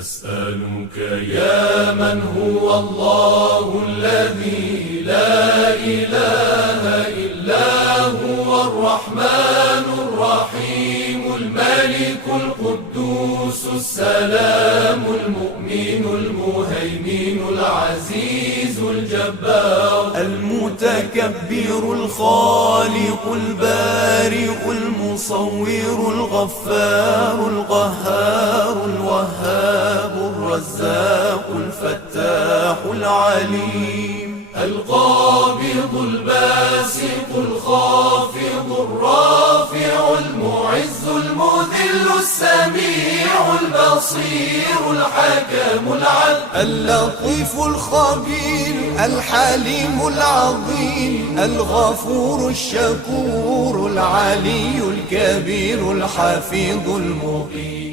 أسألك يا من هو الله الذي لا إله إلا هو الرحمن الرحيم الملك القدوس السلام المؤمن المهيمن العزيز الجبار المتكبر الخالق البارئ المصور الغفار القهار الوهاب الرزاق الفتاح العليم القابض الباسط الخافض الرافع المعز المذل السميع البصير الحكم العدل اللطيف الخبير الحليم العظيم الغفور الشكور العلي الكبير الحفيظ المقيم